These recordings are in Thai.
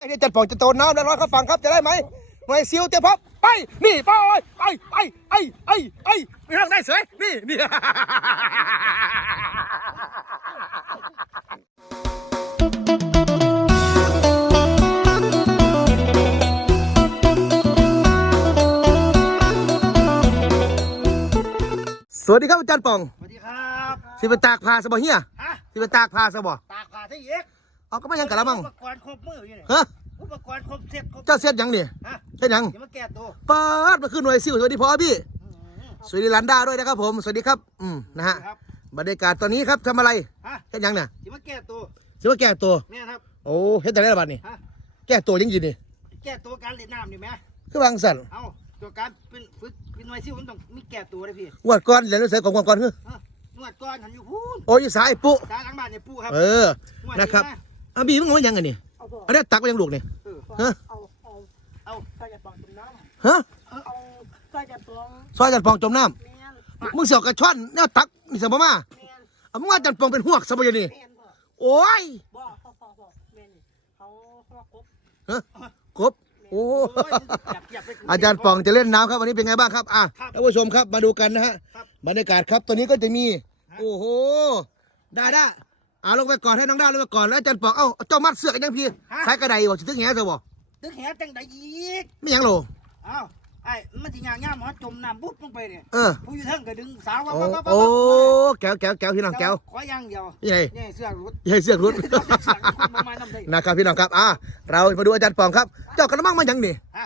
ไอ้นี่จัดปองจะโตน้ำแล้วร้อยเขาฟังครับจะได้ไหมหน่วยซิลเตรียมพร้อมไปนี่ไปไปไปไปไปไปมีทางได้เสยนี่นี่ สวัสดีครับอาจารย์ป่องสวัสดีครับ สิไปตากผ้าสบอเฮียฮะ สิไปตากผ้าสบอตากผ้าที่เอก เอาก็ไม่ยังกะละมังอุปกรณ์ครบมืออยู่นี่ฮะอุปกรณ์ครบเสร็จครบเจ้าเสียดหยังนี่ฮะเฮ็ดหยังอย่ามาแก้ตัวปาดมาขึ้นหน่วยซิลสวัสดีพ่อพี่อืมสวัสดีลันด้าด้วยนะครับผมสวัสดีครับอืมนะฮะครับบรรยากาศตอนนี้ครับทำอะไรฮะเฮ็ดหยังเนี่ยอย่ามาแก้ตัวสิว่าแก้ตัวแม่นครับ โอ้เฮ็ดจังได๋ล่ะบัดนี้ฮะ แก้ตัวยังยินนี่แก้ตัวการเล่นน้ำนี่แหมคือวางสั่นเอาตัวการเป็นฝึกเป็นหน่วยซิ่วมันต้องมีแก้ตัวเลยพี่งวดก่อนเรียนหนังสือของงวดก่อนคือฮะนวดก้อนหันอยู่พูนโอ้ยสายปุ๊ ตาหลังบ้านเนี่ยปู่ครับเออ นวดนะครับ ดีม อาบีมึงเอาหยังกันนี่เอาบ่อันนี้ตักไปยังลูกนี่เออฮะเอาเอาเอาใส่กระป๋องจุ่มน้ำฮะเอาเอาใส่กระป๋องซอยจันปองจมน้ำแม่นมึงเสียวกระช่อนแนวตักนี่สมมาแม่นเอามึงว่าจันปองเป็นหวกสมัยนี้แม่นบ่โอ้ยบ่พ่อพ่อพ่อแม่นนี่เขาเขาครบฮะกบโอ้โอ้ยจับจับไปอาจารย์ปองจะเล่นน้ำครับวันนี้เป็นไงบ้างครับอะครับท่านผู้ชมครับมาดูกันนะฮะครับบรรยากาศครับตัวนี้ก็จะมีฮะโอ้โหได้ได้ เอาลงไปก่อนให้น้องดาวลงไปก่อนแล้วอาจารย์ปองเอ้าเจ้ามัดเสือกกันยังพี่ใช้กระไดบอกถึงแหจะบอกตึกแหจังไดอีกไม่หยังโหลอ้าวไอ้มันสิย่างย่ามหมอจมน้ำบุ๊บลงไปเนี่ยเออผู้อยู่เทิงก็ดึงสาวว่าโอ้ว่าว่าโอ้แก้วแก้วแก้วพี่น้องแก้วขออย่างเดียวยังไงนี่เสื้อรุดยังไงเสือกรุด เสื้อรุดมามาน้ำได้ นะครับพี่น้องครับอะเรามาดูอาจารย์ปองครับ เจ้ากระมังมาหยังนี่ฮะ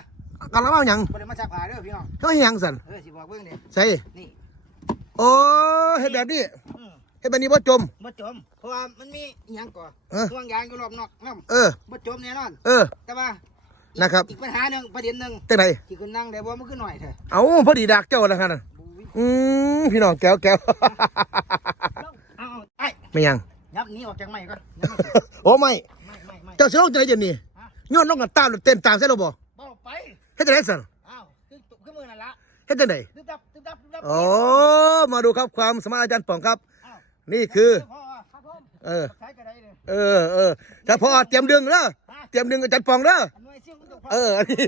กระมังหยังบ่ได้มาซักผ้าเด้อพี่น้องเขาให้หยังสันเออสิบอกเบิ่งนี่ใช่นี่โอ้เห็ดแบบนี้อืม เห็ดแบบนี้บ่จม บ่จม เพราะว่ามันมีอิหยังก่อเออ ห่วงยางอยู่รอบนอกน้เออำบ่จมแน่นอน เออ แต่ว่านะครับ อีกปัญหาหนึงประเด็นหนึงจังไดที่คุณนั่งได้บ่มันคือหน่อยแท้เอาพอดีดักเจ้าแล้วครับน่ะบุ้ยอืมพี่น้องแก้วแก้ว เอาเอาไอ้ไม่ยัง ยับหนี้ออกจากไม้ก่อนยับมาโอ้ไม่ ไม่ไม่ไม่เจ้าสิลงจังไดเดี๋ยวนี้ฮะ ย้อนลงกันตามหรือเต้นตามใช่หรือบ่บ่ไปเฮ็ดจังไดสันอ้าวคือคือมือนั่นละเฮ็ดจังไดตึ๊บดับตึ๊บดับตึ๊บดับโอ้มาดูครับความสามารถอาจารย์ป่องครับอ้าว นี่คือ เออ เออเออถ้าพอเตรียมดึงเด้อฮะเตรียมดึงอาจารย์ปองเด้ออันนี้เอออันนี้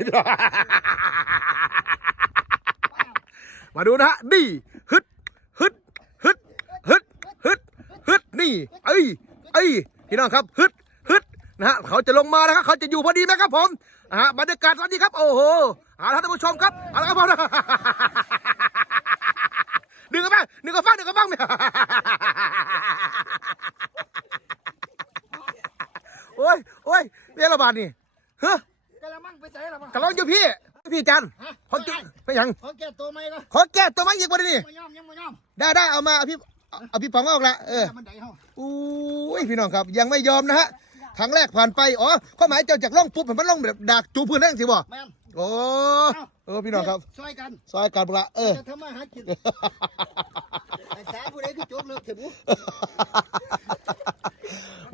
มาดูนะฮะนี่ฮึดฮึดฮึดฮึดฮึดฮึดนี่เอ้ยเอ้ยพี่น้องครับฮึดฮึดนะฮะเขาจะลงมานะครับเขาจะอยู่พอดีไหมครับผมอ่าบรรยากาศสวัสดีครับ โอ้โหเอาละครับท่านผู้ชมครับเอาละครับผม ดึงกันไปดึงกันฟังดึงกันฟังเนี่ยโอ้ยโอ้ยเรียกระบาดนี่เฮ้ยกระมังไปใส่ละมั้งกำลังอยู่พี่พี่จันขอแก้ไม่ยังขอแก้ตัวไหมก็ขอแก้ตัวไม้อีกวันนี้ไม่ยอมยังไม่ยอมได้ได้เอามาเอาพี่เอาเอาพี่ป๋องออกละเออมันไดเฮาอุ้ยพี่น้องครับ ยังไม่ยอมนะฮะครั้งแรกผ่านไป อ๋อข้อหมายเจ้าจากล่องปุ๊บเห็นมันล่องแบบดักจูพื้นนั่งสิบ่แม่นโอ้ เออพี่น้องครับช่วยกันซอยการบุระเออ จะทำมาหากินไอ้สาผู้ใดคือโจกเลิกเถอะบุ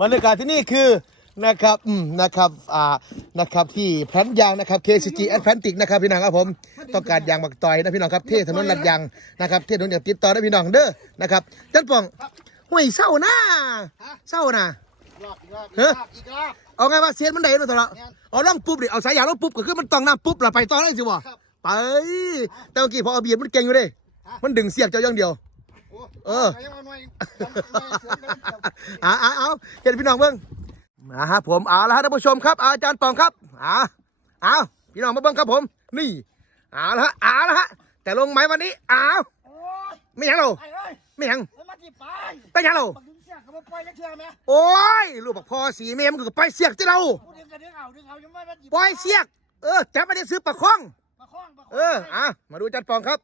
บรรยากาศที่นี่คือนะครับอืมนะครับอ่านะครับที่แพลนยางนะครับ KCG Atlantic นะครับพี่น้องครับผมต้องการยางหมักต่อยนะพี่น้องครับเทถนนลัดยางนะครับเทถนนอย่างติดต่อได้พี่น้องเด้อนะครับจันป่องห่วยเศร้านะเศร้านะรอบอีกรอบอีกรอบอีกรอบ เอาไงว่าเสียนมันได้มาตลอดแม่น เอาล่องปุ๊บดิเอาสายยางล่องปุ๊บก็คือมันต้องน้ำปุ๊บเราไปต่อได้สิวะครับ ไปแต่เมื่อกี้พอเอาเบียดมันเก่งอยู่เด้ฮะ มันดึงเสียกเจ้าอย่างเดียว โอ้เออ ยังมาหน่อยยังมาหน่อยเสือเลยอ่าเอาเห็นพี่น้องเบิ่งนะฮะผมเอาละฮะท่านผู้ชมครับ อาจารย์ปองครับอ่าเอาพี่น้องมาเบิ่งครับผม นี่เอาละฮะเอาละฮะแต่ลงไหมวันนี้เอาโอ้ยไม่หยังเราไอ้เอ้ยไม่หยังมันมาที่ไปไปหยังเราบักดึงเสีย ก็มาปล่อยจักเทื่อแม่โอ้ยลูกบอกพ่อสีเมมก็ไปเสียกที่เรากูดึงก็ดึงเอาดึงเอายังไม่มาที่ปล่อยเสียก เออจับไม่ได้ซื้อปลาคองประคองประคองเอออะมาดูอาจันปองครับ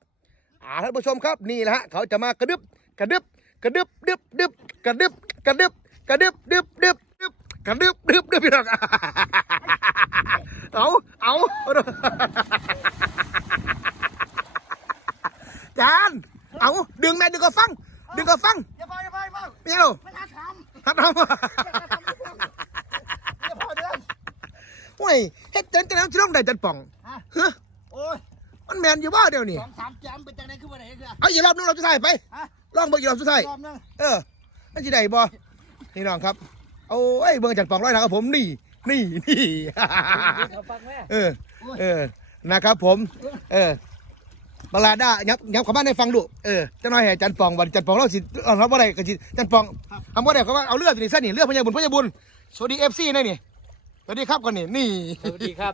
อ่าท่านผู้ชมครับนี่แหละฮะเขาจะมากระดึบกระดึบกระดึบดึบดึบกระดึบกระดึบกระดึบดึบดึบดึบกระดึบดึบดึบพี่น้องเอาเอาจานเอาดึงแม่ดึงก็ฟัง ดึงก็ฟังอย่าไปอย่าไปอย่าไปไม่เอามันหาทำฮัดเอาอย่าพอเดือนโอ้ยเฮ็ดจันจะแล้วจะต้องได้จันป่องฮะเฮ้ยโอ้ยมันแมนอยู่บ้าเดียวนี่สองสามจามเป็นจังไดคือว่าไหนคือเอาอีกรอบนึงเราจะใส่ไปฮะลองเบิ่งอีกรอบสุดท้ายรอบนึงเออนั่นสิได้บ่นี่น้องครับโอ้ยเบิ่งจัดปองร้อยนะครับผมนี่นี่นี่เอาฟังแม่เออเออนะครับผม เออ บังลาด้ายับยับเข้ามาในฟังดูเออเจ้าน้อยแห่จันปองวันจันปองเราสิเอาเราบ่ได้ก็สิจันปองทำบ่ได้เขาว่าเอาเลือดนี่ซะนี่เลือดพญาบุญพญาบุญสวัสดีเอฟซีนี่นี่สวัสดีครับก่อนนี่นี่สวัสดีครับ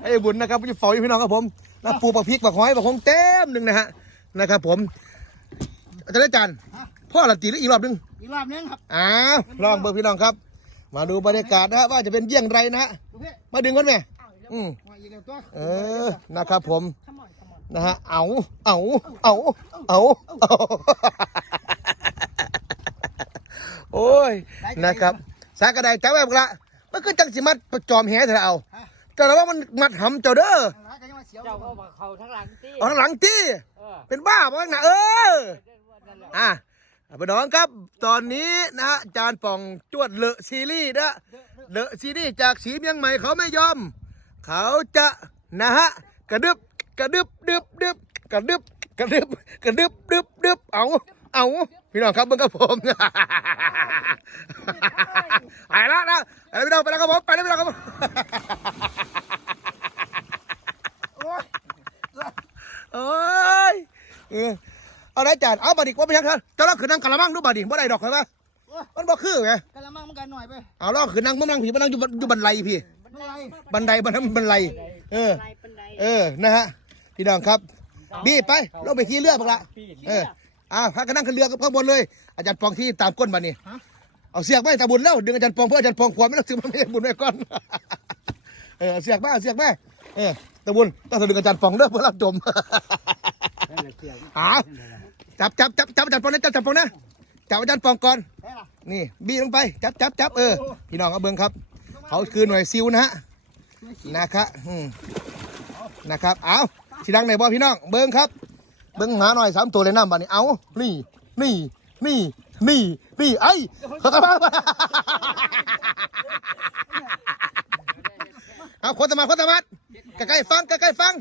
ไอ้บุญนะครับพี่ฝอยพี่น้องครับผมแล้วปูปักพริกปักหอยปักหงเต็มหนึ่งนะฮะนะครับผมอาจารย์อาจารย์พ่อหลัตีหรืออีกรอบหนึงอีกรอบนึงครับอ้าวลองเบอร์พี่น้องครับ มาดูบรรยากาศนะฮะว่าจะเป็นเยี่ยงไรนะฮะดูพี่มาดึงก่อนไหมอืมมาอีกแล้วตัวเออนะครับผมขมอ นขมอนนะฮะ เอา เอา เอา เอา เอาโอ้ย นะครับ สากระไดจ้าแวบละมันก็จังสิมัดประจอมแหเถอะเอาเจ้าแต่ว่ามันมัดหำเจ้าเด้อร้านก็ยังมาเสียวเจ้าก็มาเข้าทั้งหลังตีเอาหลังที่เออเป็นบ้าบ้างนะเออนั่นแหละอะพี่น้องครับ ตอนนี้นะฮะจานป่องจวดเลอะซีรีส์นะเลอะซีรีส์จากสีเมียงใหม่เขาไม่ยอม เขาจะนะฮะกระดึบ กระดึบดึบดึบกระดึบกระดึบกระดึบดึบดึบเอาเอาพี่น้องครับเบิ่งกับผมไปแล้วนะไปแล้วพี่น้องไปแล้วครับผมไปแล้วพี่น้องครับผมโอ้ยเออเอาได้จานเอาบาดิกว่าไปยังครับจะลองขึ้นนั่งกะละมังดูบาดิบ่ได้ดอกใช่ปะมันบ่คือไงกะละมังมันกันหน่อยไปเอาลองขึ้นนั่งมึงนั่งผีมานั่งอยู่บนอยู่บันไดพี่มันอะไรบันไดบันไดบันไดเออเออนะฮะ พี่น้องครับ บีบไปลงไปขี่เรือบักละเอออ้าวพักกันนั่งขึ้นเรือกับข้างบนเลย อาจารย์ปองที่ตามก้นมานี่เอาเสือกไปตาบุญแล้วดึงอาจารย์ปองเพื่ออาจารย์ปองขวาไม่ต้องซื้อมาไม่ได้บุญไว้ก่อนเออเอาเสือกมาเอาเสือกมาเออตาบุญต้องดึงอาจารย์ปองเด้อเพื่อรับจมนั่นแหละเสียงอ้าวจับจับจับจับอาจารย์ปองนะจับอาจารย์ปองนะจับอาจารย์ปองก่อนได้ล่ะนี่บีลงไปจับจับจับเออพี่น้องเอาเบิ้งครับเขาคือหน่วยซิลนะฮะนะครับอืมนะครับเอา สิดังไหนบ่พี่น้องเบิ้งครับ เบิ้งหาหน่อยสามตัวเลยน้ำบัดนี้เอานี่นี่นี่นี่นี่ไอ้เขากรมาเอาคนตมาคนตะมาใกล้ๆฟังใกล้ๆฟัง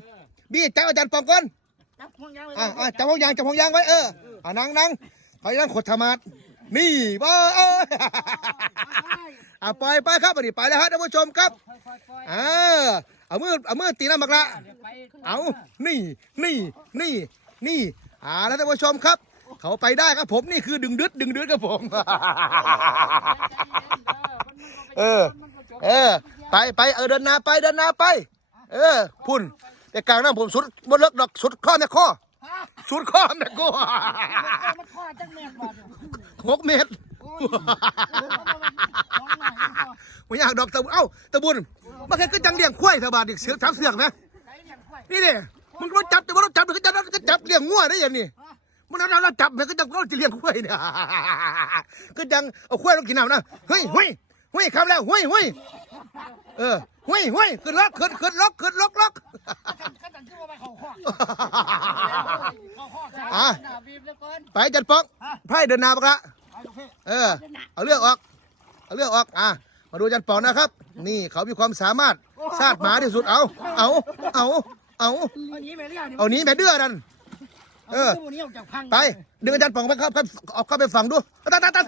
บี้จับอาจารย์ปองก่อนจับห่วงยางอะจับห้องยางจับห้องยางไว้เอออะนั่งนั่งเขาจะนั่งขดธรรมาดนี่บ่เอออะปล่อยไปครับอันนี้ไปแล้วฮะท่านผู้ชมครับอ่า เอามือเอามือตีน้ำบักละๆเดี๋ยวไปเอานี่นี่นี่นี่อ่าแล้วท่านผู้ชมครับ เขาไปได้ครับผมนี่คือดึงดึดดึงดึดครับผม เออ เออ ไปไปเออเดินหน้าไปเดินหน้าไป เออ พุ่นแต่กลางน้ำผมสุดบนเลิกดอกสุดข้อแม่ข้อสุดข้อแม่ข้อมันข้อจังแม่บาดหกเมตรโอ้ยน้องหน่อยไม่อยากดอกตะบุญเอ้าตะบุญ มันแค่ก็จังเลี้ยงควายเถอะบาดอีกเสือกทับเสือกไหมไก่เลี้ยงควายนี่ดิมึงรถจับแต่ว่ารถจับมันก็จับก็จับเลี้ยงงัวได้ยังนี่มันนั่นเราจับมันก็จับเราจะเลี้ยงควายเนี่ยก็จังเอาควายลงกินน้ำนะเฮ้ยเฮ้ยเฮ้ยครับแล้วเฮ้ยเฮ้ยเออเฮ้ยเฮ้ยขึ้นล็อกขึ้นขึ้นล็อกขึ้นล็อกล็อกก็ตันชื่อว่าไปเขาข้อเขาข้อใส่อ่าบีบแล้วก่อนไปจัดปองไพ่เดินนาปะละเออเอาเลือกออกเอาเลือกออกอะ มาดูจันปองนะครับ นี่เขามีความสามารถซาดหมาที่สุดเอาเอาเอาเอาเอาหนีไปเรื่อยเอาหนี้แม่เดือดันเออตัวนี้ออกจากพังไปดึงอาจารย์ปองไปครับครับเอาเข้าไปฝั่งดูตัดตัดตัด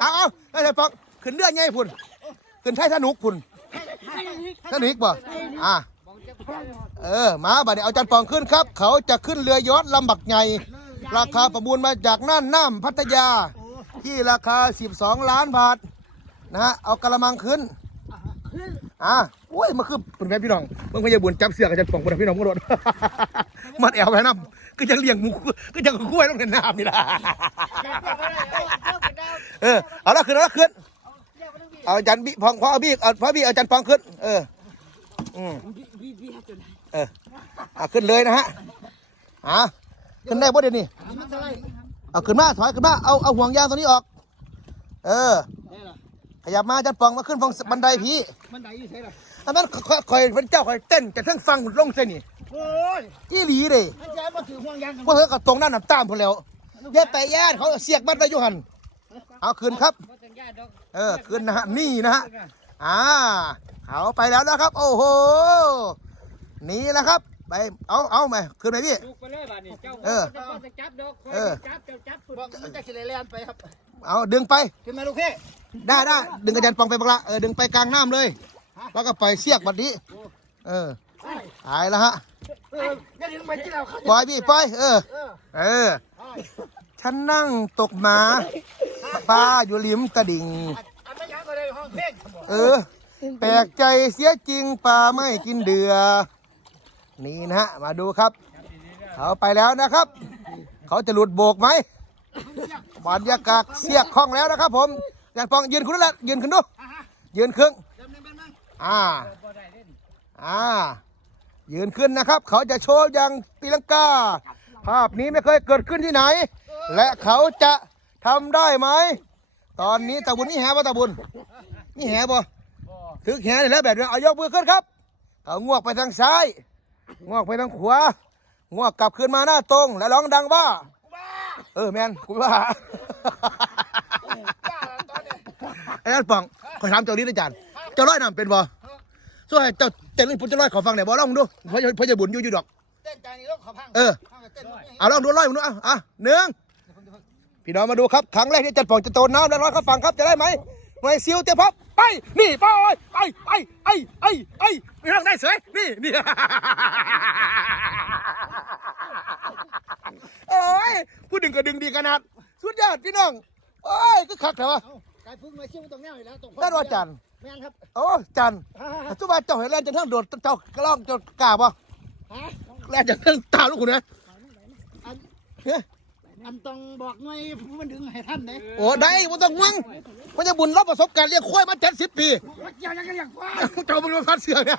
เอาเอาอาจารย์ปองขึ้นเรือไงพุ่นขึ้นไทยสนุกพุ่นสนุกบ่อะเออมาบัดนี้เอาอาจารย์ปองขึ้นครับ เขาจะขึ้นเรือยอชต์ลำบักใหญ่ ราคาประมูลมาจากน่านน้ำพัทยา ที่ราคา 12 ล้านบาทนะฮะเอากระมังขึ้นอะโอ้ยมาคือเป็นแม่พี่น้องมึงพยาบุญจับเสือกกับจันป่องคนพี่น้องมึงโดดมัดแอวไปน้ำก็จะเลี้ยงหมูก็จะคุ้ยลงในน้ำนี่ล่ะเออเอาละขึ้นเอาละขึ้นเอาจันบีพองพอเอาบีเอาพอบีเอาจันปองขึ้น เอออืมเอออะขึ้นเลยนะฮะอะ ขึ้นได้ป่ะเดี๋ยวนี้มันจะไล่เอาขึ้นมาถอยขึ้นมาเอาเอาห่วงยางตัวนี้ออก เออได้ล่ะขยับมาจันปองมาขึ้นฟังบันไดพี่มันไหนอยู่ใช่ล่ะอันนั้นคอยคอยเป็นเจ้าคอยเต้นแต่ทั้งฟังลงเส้นนี่โอ้ยอีหลีเลยมันจะมาถือห่วงยางกันพวกเธอก็ตรงนั้นน้ำตามพอแล้วอย่าไปญาติเขาเสียกมัดไว้อยู่หันเอาขึ้นครับบ่ต้องญาติดอกเออขึ้นนะฮะนี่นะฮะอ่าเอาไปแล้วนะครับ โอ้โหนี่แหละครับ ไปเอาเอาไปขึ้นไปพี่ ลูกไปเลยบาดนี้เจ้าเออบ่ต้องจับดอกค่อยเออจับเจ้าจับพุ่นบอกมันจะขี่เลียนไปครับ เอาดึงไป ขึ้นมาลูกพี่ ได้ได้ดึงอาจารย์ปองไปบักละเออดึงไปกลางน้ำเลย แล้วก็ปล่อยเสียกบัดนี้ เออไปหายแล้วฮะเอออย่าถึงไปที่เราเขาปล่อยพี่ปล่อยเออ เออเออไปฉันนั่งตกหมาปลาอยู่ริมตะดิ่ง อันไม่ยังก็ได้ห้องเพลงเออ แปลกใจเสียจริงปลาไม่กินเดือ นี่นะฮะมาดูครับ เขาไปแล้วนะครับ เขาจะหลุดโบกไหมบรรยากาศเสียกคล่องแล้วนะครับ ผมอาจารปองยืนขึ้นนั่นแหละยืนขึ้นดูยืนขึ้นเดิมเดิมเดิมเดิมอ่าอ่ายืนขึ้นนะครับ เขาจะโชว์อย่างตีลังกา ภาพนี้ไม่เคยเกิดขึ้นที่ไหน และเขาจะทำได้ไหม ตอนนี้ตาบุญนี่แหบ่ตาบุญนี่แหบ่ถึกแหนี่แล้วแบบนี้เอายกมือขึ้นครับ เขางวกไปทางซ้าย งวกไปทางขวางวกกลับขึ้นมาหน้าตรง และร้องดังว่า เออแมนกูว่าบ้าแล้วตอนเนี้ยไอ้นั่นปังขอถามเจ้านี้นะจานเจ้าร้อยน้ำเป็นบ่ช่วยให้เจ้าเต้นให้ผมจะร้อยขอฟังหน่อยบ่ลองดูเพราะเพราะจะบุญอยู่อยู่ดอกเต้นใจนี่ต้องขอพังเออพังกับเต้นลูกนี่เอาลองดูร้อยผมดูอะอะหนึ่งพี่น้องมาดูครับครั้งแรกที่จัดปองจะโตนน้ำแล้วร้อยเขาฟังครับจะได้ไหม หน่วยซิลเตรียมพร้อมไป นี่ไปไปไปไปไปไปไม่ต้องได้เสยนี่นี่โอ้ยพูดดึงก็ดึงดีขนาด สุดยอดพี่น้องโอ้ยก็คักแต่ว่าเอ้ากายพึ่งมาเชื่อมตรงแนวอยู่แล้วตรงด้านว่าจันแม่นครับโอ้จันฮ่าฮ่าทุกวันเจ้าเห็นแล่นจนทั้งโดดเจ้ากระล่องจนกล้าบ่ฮ่าแล่นจนทั้งตาลูกคุณนะ อันเฮ้ยอันต้องบอกหน่อยมันดึงให้ท่านเลยโอ้ได้มันต้องมั่งมันจะบุญรับประสบการณ์เลี้ยงควายมาเจ็ดสิบปีว่าอย่างยังอย่างว่าเจ้ามึงมาพัดเสือเนี่ย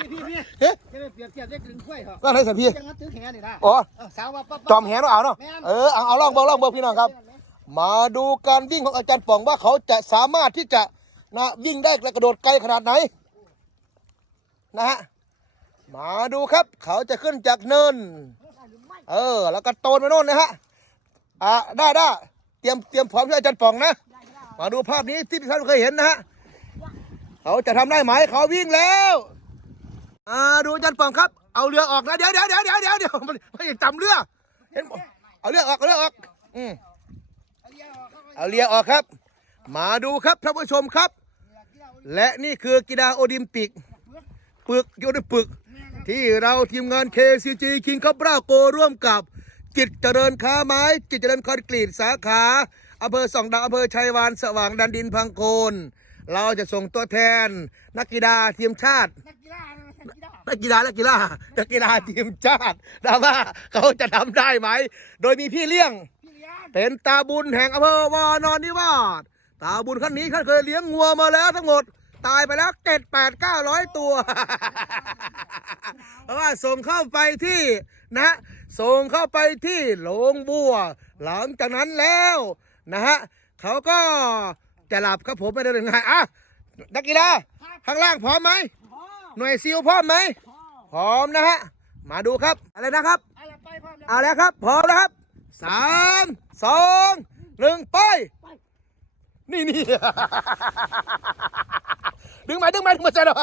พี่พี่พี่เฮ้ยจะได้เปรียบเทียบได้ถึงกล้วยเหรอว่าอะไรสันพี่ยังงั้นถือแขนนี่นะอ๋อเออสาวว่าปั๊บจอมแหนเอาเนาะเออเอาเอาลองเบิ่งลองเบิ่งพี่น้องครับ มาดูการวิ่งของอาจารย์ป่องว่าเขาจะสามารถที่จะนะวิ่งได้และกระโดดไกลขนาดไหนนะฮะมาดูครับ เขาจะขึ้นจากเนิน เออ แล้วก็โตนไปโน่นนะฮะ อะได้ได้เตรียมเตรียมพร้อมที่อาจารย์ป่องนะ มาดูภาพนี้ที่ท่านเคยเห็นนะฮะ เขาจะทำได้ไหมเขาวิ่งแล้วอ่าดูอาจารย์ป่องครับ เอาเรือออกนะเดี๋ยวเดี๋ยวเดี๋ยวเดี๋ยวเดี๋ยวเดี๋ยวมันไม่จำเรือเห็นเอาเรือออกเอาเรือออก อืมเอาเลียออกครับ มาดูครับท่านผู้ชมครับ และนี่คือกีฬาโอลิมปิกปึกโยนปึก ที่เราทีมงาน KCG King ครับราโกร่วมกับจิตเจริญค้าไม้ จิตเจริญคอนกรีตสาขาอำเภอสองดาวอำเภอชัยวานสว่างดันดินพังโคน เราจะส่งตัวแทน นักกีฬาทีมชาติ นักกีฬานักกีฬานักกีฬานักกีฬานักกีฬาทีมชาตินะว่าเขาจะทำได้ไหม โดยมีพี่เลี้ยง พี่เลี้ยงเป็นตาบุญแห่งอำเภอวานอนนิวาสตาบุญขั้นนี้ท่านเคยเลี้ยงงัวมาแล้วทั้งหมด ตายไปแล้วเจ็ดแปดเก้าร้อยตัวเพราะว่า ส่งเข้าไปที่นะฮะส่งเข้าไปที่โรงบัว หลังจากนั้นแล้วนะฮะเขาก็จะหลับครับผมไม่ได้เลยไงอะนักกีฬาข้างล่างพร้อมไหมพ่อหน่วยซิลพร้อมไหมพ่อพร้อมนะฮะมาดูครับอะไรนะครับอะไรไปพ่อเนี่ยเอาแล้วครับพร้อมแล้วครับสามสองหนึ่งไปนี่นี่ดึงไหมดึงไหมดึงมาใจเรา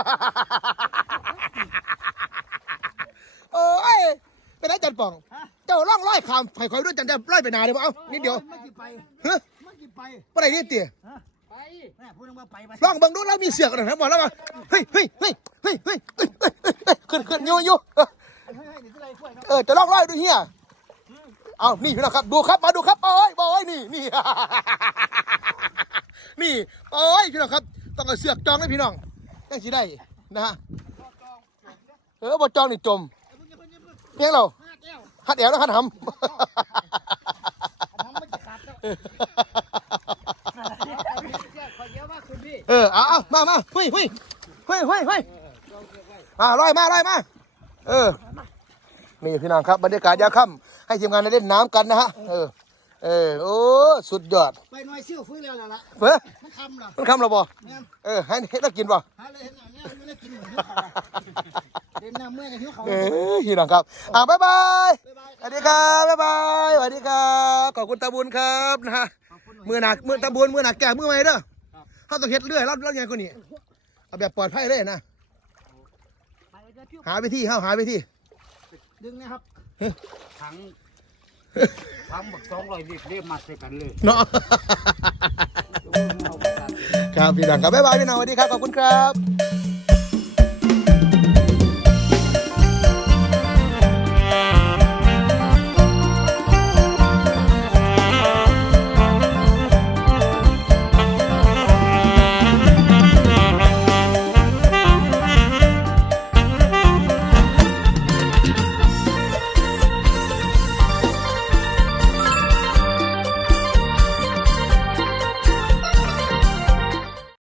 ามไข่ข่อยด้วยจันแต่ไล่ไปนานเลยบ่เอานิดเดียวมันกี่ไปฮะมันกี่องบ่งด้นี่เตี๋ยไปแม่พูดว่าไปไปลองเบิ่งดูแล้วมีเสเฮ้ยเฮ้ยเฮ้วว่าเฮ้ยเฮ้ยเฮ้ยเฮ้ยเฮ้ยขึ้นขึ้นโยโย่เออจะลองไล่ดูเฮียเอานี่พี่น้องครับ ดูครับมาดูครับโอ้ยโอ้ยนี่นี่นี่โอ้ยพี่น้องครับ ต้องเอาเสือกจองให้พี่น้องยังสิได้นะฮะเออบอจองนี่จมเพียงเรา ฮัดเอวแล้วฮัดหทำไม่จะขาดแล้วขอเยอะมากคุณพี่ำเออเอาเอามามาเฮ้ยเฮ้ยเฮ้ยเฮ้ยเฮ้ยมาลอยมาลอยมา เออ นี่พี่น้องครับบรรยากาศยามค่ำให้ทีมงานได้เล่นน้ำกันนะฮะ เออ เออ โอ้ สุดยอดไปหน่อยเชี่ยวฟื้นแล้วล่ะเฟ้อมันคำเหรอมันคำเราบ่เนี่ยเออ ให้ให้เรากินบ่ หาเลยเห็นอย่างเนี้ยไม่ได้กินหมูเด่น หน้าเมื่อยกับหิวเขาเออพี่น้องครับอ่าบ๊ายบายบ๊ายบายสวัสดีครับบ๊ายบายสวัสดีครับขอบคุณตาบุญครับนะฮะมือหนักมือตาบุญมือหนักแก่มือใหม่เด้อเขาต้องเฮ็ดเรื่อยรอบรอบยังไงคนนี้เอาแบบปลอดภัยเลยนะหาวิธีเขาหาวิธีดึงนะครับถังทั้งบักสองร้อยลิตรเรียบมาใส่กันเลยเนาะเอาไปตัดครับพี่น้องครับบ๊ายบายพี่น้องสวัสดีครับขอบคุณครับ